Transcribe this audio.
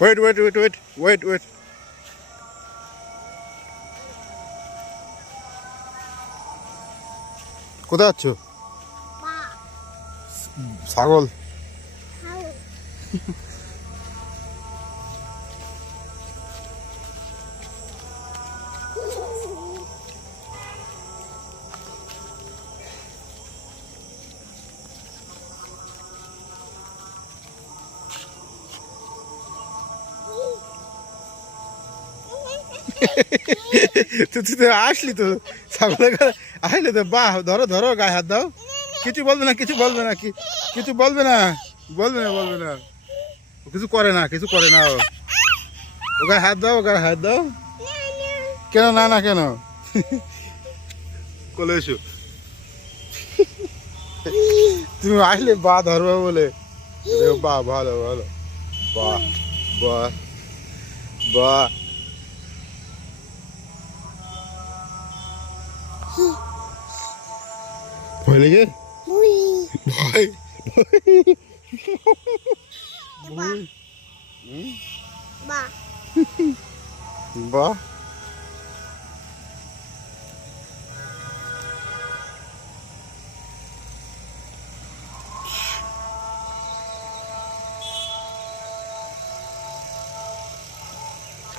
Wait. কোথায় যাচ্ছ? ছাগল। তুই আসলি তো ছাগলের আসলে তো বাহ, ধরো গায়ে হাত দাও। কিছু বলবে না কিছু বলবে না কিছু বলবে না ও কিছু করে না ও গায়ে হাত দাও কেন না কেন কোলে এসো। তুমি আসলে বা ধরবে বলে বাহ ভালো বাহ বাহ বাহ ভয় লেগে ভয় বাহ